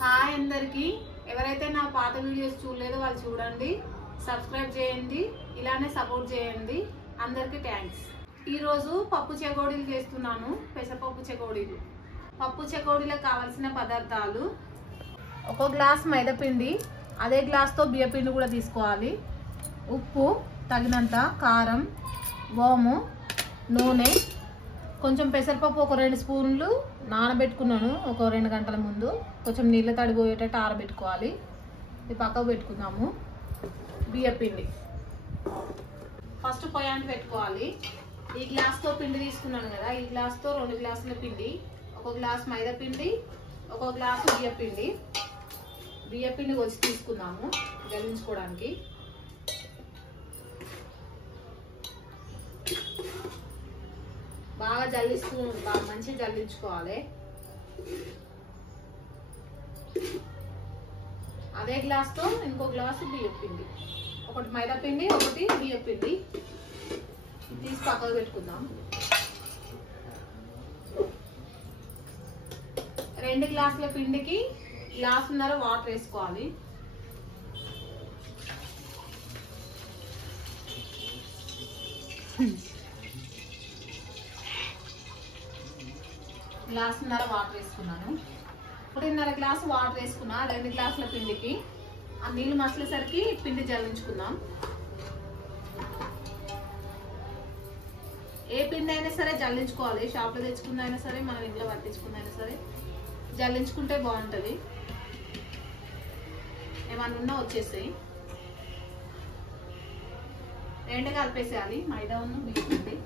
Hi అందరికి ఎవరైతే నా పాత వీడియోస్ చూడలేదో వాళ్ళు చూడండి, సబ్స్క్రైబ్ చేయండి, ఇలానే సపోర్ట్ చేయండి. అందరికి థ్యాంక్స్. ఈ రోజు పప్పు చెకోడీలు చేస్తున్నాను. పెసరపప్పు చెకోడీలు. పప్పు చెకోడీలకు కావాల్సిన పదార్థాలు: ఒక గ్లాస్ మైదాపిండి, అదే గ్లాస్తో బియ్యపిండి కూడా తీసుకోవాలి. ఉప్పు తగినంత, కారం, ఓము, నూనె, కొంచెం పెసరపప్పు ఒక 2 స్పూన్లు నానబెట్టుకున్నాను ఒక 2 గంటల ముందు. కొంచెం నీళ్ళ తడి పోయేటట్టు ఆరబెట్టుకోవాలి. ఇది పక్కకు పెట్టుకుందాము. బియ్యపిండి ఫస్ట్ పొయ్యాంటి పెట్టుకోవాలి. ఈ గ్లాస్తో పిండి తీసుకున్నాను కదా, ఈ గ్లాస్తో 2 గ్లాసుల పిండి, ఒక గ్లాస్ మైదా పిండి, ఒక గ్లాసు బియ్యపిండి. బియ్యపిండి వచ్చి తీసుకుందాము జల్లించుకోవడానికి. బాగా మంచిగా జల్లించుకోవాలి. అదే గ్లాస్తో ఇంకో గ్లాసు బియ్యపిండి, ఒకటి మైదా పిండి, ఒకటి బియ్యపిండి తీసి పక్కకు పెట్టుకుందాం. 2 గ్లాసుల పిండికి గ్లాసున్నర వాటర్ వేసుకోవాలి. గ్లాసున్నర వాటర్ వేసుకున్నాను. 1.5 గ్లాసు వాటర్ వేసుకున్నా 2 గ్లాసుల పిండికి. ఆ నీళ్ళు మసలేసరికి పిండి జల్లించుకుందాం. ఏ పిండి అయినా సరే జల్లించుకోవాలి. షాప్లో తెచ్చుకుందైనా సరే, మనం ఇంట్లో పట్టించుకుందైనా సరే జల్లించుకుంటే బాగుంటుంది. ఏమన్నా ఉన్నా వచ్చేసాయి. 2 కలిపేసేయాలి, మైదా ఉన్న బియ్యపిండి.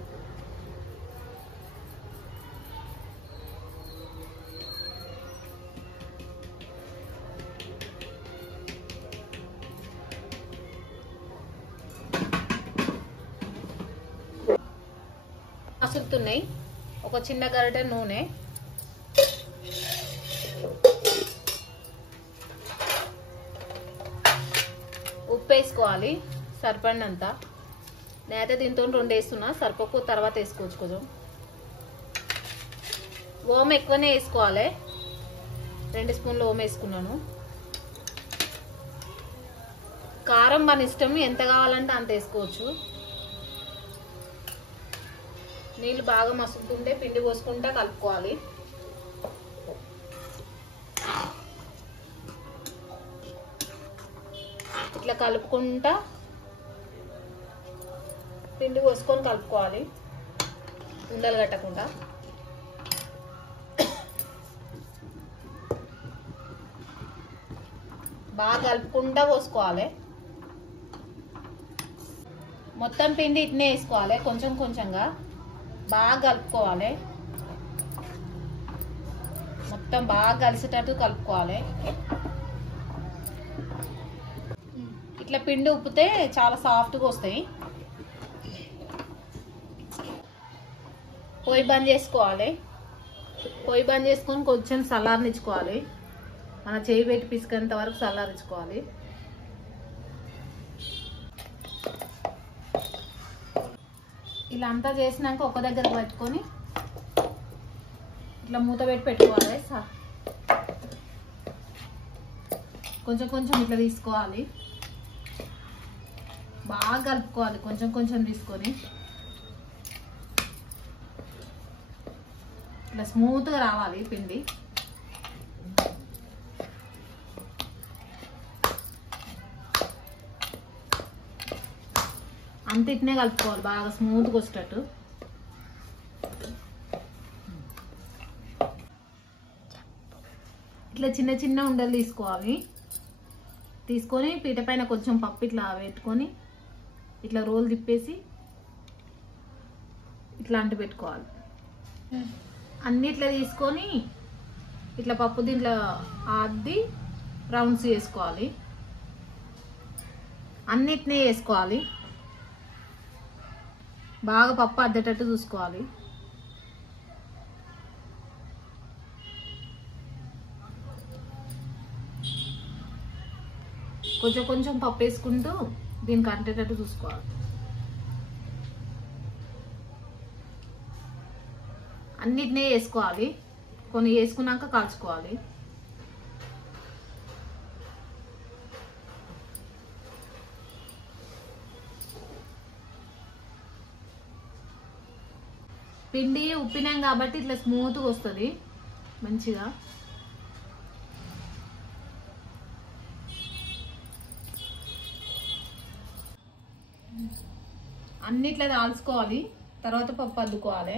మసులుతున్నాయి. ఒక చిన్న గరిటె నూనె, ఉప్పు వేసుకోవాలి సరిపడినంత. నేనైతే దీంతో 2 వేస్తున్నా, సరిపోకు తర్వాత వేసుకోవచ్చు కొంచెం. ఓం ఎక్కువనే వేసుకోవాలి. 2 స్పూన్లు ఓం వేసుకున్నాను. కారం మన ఇష్టం, ఎంత కావాలంటే అంత వేసుకోవచ్చు. నీళ్ళు బాగా మసులుతుంటే పిండి పోసుకుంటా కలుపుకోవాలి. ఇట్లా కలుపుకుంటా పిండి పోసుకొని కలుపుకోవాలి, ఉండలు కట్టకుండా. బాగా కలుపుకుంటా పోసుకోవాలి. మొత్తం పిండి ఇట్నే వేసుకోవాలి, కొంచెం కొంచెంగా బాగా కలుపుకోవాలి. మొత్తం బాగా కలిసేటట్టు కలుపుకోవాలి. ఇట్లా పిండి ఉప్పితే చాలా సాఫ్ట్గా వస్తాయి. పొయ్యి బంద్ చేసుకోవాలి. పొయ్యి బంద్ చేసుకొని కొంచెం చల్లారనిచ్చుకోవాలి. మన చేయి పెట్టి పిసికేంత వరకు చల్లారించుకోవాలి. ఇలా అంతా చేసినాక ఒక దగ్గర పెట్టుకొని ఇట్లా మూత పెట్టి పెట్టుకోవాలి. కొంచెం కొంచెం ఇట్లా తీసుకోవాలి, బాగా కలుపుకోవాలి. కొంచెం కొంచెం తీసుకొని ఇట్లా స్మూత్గా రావాలి పిండి. అంత ఇట్నే కలుపుకోవాలి, బాగా స్మూత్గా వచ్చేటట్టు. ఇట్లా చిన్న చిన్న ఉండలు తీసుకోవాలి. తీసుకొని పీట పైన కొంచెం పప్పు ఇట్లా పెట్టుకొని ఇట్లా రోల్ తిప్పేసి ఇట్లా అంటు పెట్టుకోవాలి. అన్ని ఇట్లా తీసుకొని ఇట్లా పప్పు దీంట్లో అద్ది రౌండ్స్ చేసుకోవాలి. అన్నిటినీ వేసుకోవాలి. బాగా పప్పు అద్దేటట్టు చూసుకోవాలి. కొంచెం కొంచెం పప్పు వేసుకుంటూ దీనికి అంటేటట్టు చూసుకోవాలి. అన్నిటినీ వేసుకోవాలి. కొన్ని వేసుకున్నాక కాల్చుకోవాలి. పిండి ఉప్పినాం కాబట్టి ఇట్లా స్మూత్గా వస్తుంది మంచిగా. అన్ని ఇట్లా దాల్చుకోవాలి, తర్వాత పప్పు అద్దుకోవాలి.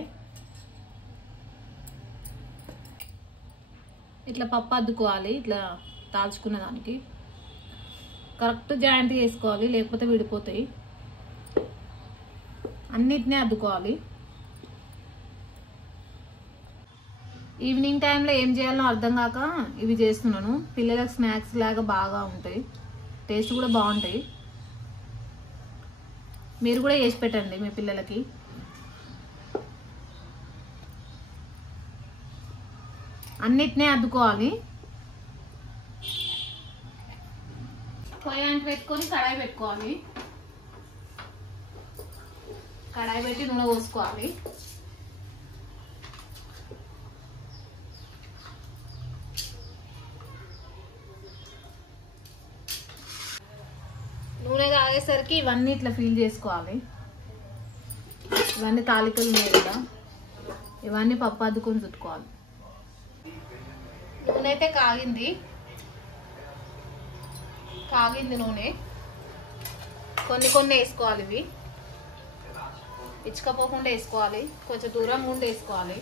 ఇట్లా పప్పు అద్దుకోవాలి, ఇట్లా దాల్చుకున్న దానికి కరెక్ట్ జాయింట్ చేసుకోవాలి, లేకపోతే విడిపోతాయి. అన్నిటినీ అద్దుకోవాలి. ఈవినింగ్ టైంలో ఏం చేయాలో అర్థం కాక ఇవి చేస్తున్నాను. పిల్లలకు స్నాక్స్ లాగా బాగా ఉంటాయి, టేస్ట్ కూడా బాగుంటాయి. మీరు కూడా చేసి పెట్టండి మీ పిల్లలకి. అన్నిటినీ అద్దుకోవాలి. పొయ్యి అంటు పెట్టుకొని కడాయి పెట్టుకోవాలి. కడాయి పెట్టి నూనె పోసుకోవాలి. నూనె కాగేసరికి ఇవన్నీ ఇట్లా ఫీల్ చేసుకోవాలి. ఇవన్నీ తాలికలు ఉన్నాయి కదా, ఇవన్నీ పప్పు అద్దుకొని చుట్టుకోవాలి. నూనె అయితే కాగింది నూనె. కొన్ని వేసుకోవాలి. ఇవి ఇచ్చుకపోకుండా వేసుకోవాలి, కొంచెం దూరం ఉండి వేసుకోవాలి.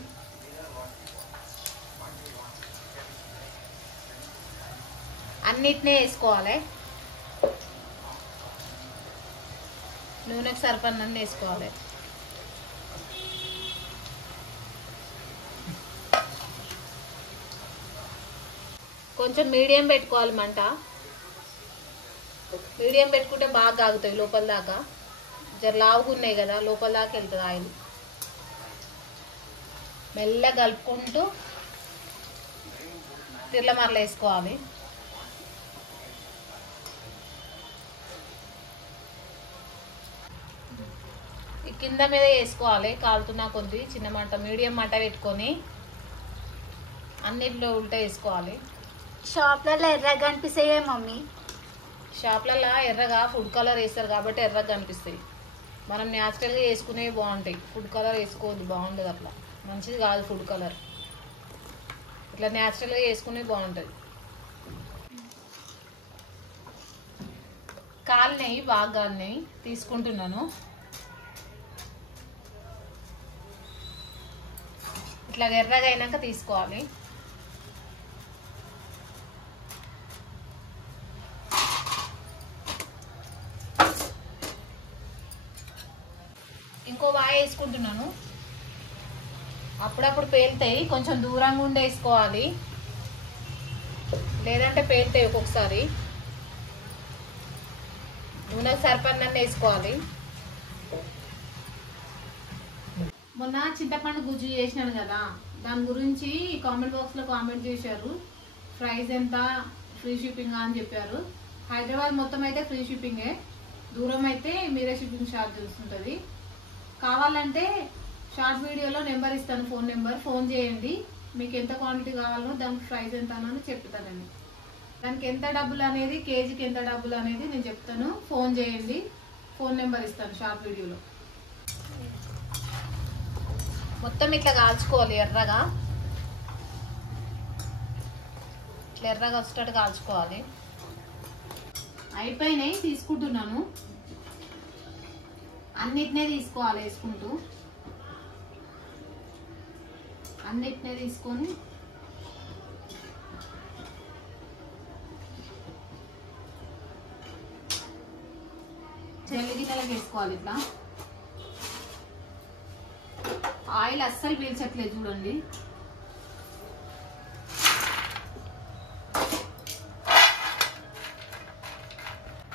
అన్నిటినే వేసుకోవాలి. నూనెకి సరిపడినన్ని వేసుకోవాలి. కొంచెం మీడియం పెట్టుకోవాలి మంట. మీడియం పెట్టుకుంటే బాగా కాగుతాయి లోపల దాకా. జర లావుగా ఉన్నాయి కదా, లోపల దాకా వెళ్తుంది ఆయిల్. మెల్లగా కలుపుకుంటూ తిర్ల మరల వేసుకోవాలి. ఈ కింద మీద వేసుకోవాలి, కాలుతున్నా కొద్ది. చిన్న మంట మీడియం మంట పెట్టుకొని అన్నిట్లో ఉల్టా వేసుకోవాలి. షాప్లలో ఎర్రగా కనిపిస్తాయే మమ్మీ. షాప్లలో ఎర్రగా ఫుడ్ కలర్ వేస్తారు కాబట్టి ఎర్రగా కనిపిస్తాయి. మనం న్యాచురల్గా వేసుకునేవి బాగుంటాయి. ఫుడ్ కలర్ వేసుకోవద్దు, బాగుండదు, అట్లా మంచిది కాదు ఫుడ్ కలర్. ఇట్లా న్యాచురల్గా వేసుకునేవి బాగుంటుంది. కాలినవి బాగా కాలినవి తీసుకుంటున్నాను. ఇట్లా ఎర్రగా అయినాక తీసుకోవాలి. ఇంకో వాయి వేసుకుంటున్నాను. అప్పుడప్పుడు పేలుతాయి, కొంచెం దూరంగా ఉండి వేసుకోవాలి, లేదంటే పేలుతాయి ఒక్కొక్కసారి. నూనె సరిపడినన్ని వేసుకోవాలి. మొన్న చింతపండు గుజ్జు చేసినాను కదా, దాని గురించి కామెంట్ బాక్స్లో కామెంట్ చేశారు. ప్రైస్ ఎంత, ఫ్రీ షిప్పింగ్ అని చెప్పారు. హైదరాబాద్ మొత్తం అయితే ఫ్రీ షిప్పింగే, దూరం అయితే మీరే షిప్పింగ్ ఛార్జెస్ ఉంటుంది. కావాలంటే షార్ట్ వీడియోలో నెంబర్ ఇస్తాను, ఫోన్ నెంబర్. ఫోన్ చేయండి, మీకు ఎంత క్వాంటిటీ కావాలో దానికి ప్రైస్ ఎంత అని చెప్తానండి. దానికి ఎంత డబ్బులు అనేది, కేజీకి ఎంత డబ్బులు అనేది నేను చెప్తాను. ఫోన్ చేయండి, ఫోన్ నెంబర్ ఇస్తాను షార్ట్ వీడియోలో. మొత్తం ఇట్లా కాల్చుకోవాలి ఎర్రగా, ఇట్లా ఎర్రగా వచ్చేటట్టు కాల్చుకోవాలి. అయిపోయినాయి, తీసుకుంటున్నాను. అన్నిటినే తీసుకోవాలి వేసుకుంటూ. అన్నిటినే తీసుకొని చెల్లి గిన్నెలకు వేసుకోవాలి. ఇట్లా ఆయిల్ అస్సలు పీల్చట్లేదు చూడండి.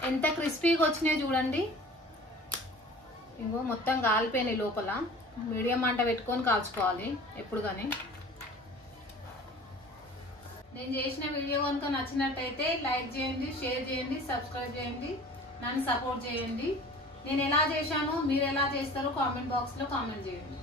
ఎంత క్రిస్పీగా వచ్చినాయి చూడండి. ఇంకో మొత్తం కాలిపోయినాయి లోపల. మీడియం మంట పెట్టుకొని కాల్చుకోవాలి ఎప్పుడు కానీ. నేను చేసిన వీడియో కనుక నచ్చినట్టయితే లైక్ చేయండి, షేర్ చేయండి, సబ్స్క్రైబ్ చేయండి, నన్ను సపోర్ట్ చేయండి. నేను ఎలా చేశానో మీరు ఎలా చేస్తారో కామెంట్ బాక్స్లో కామెంట్ చేయండి.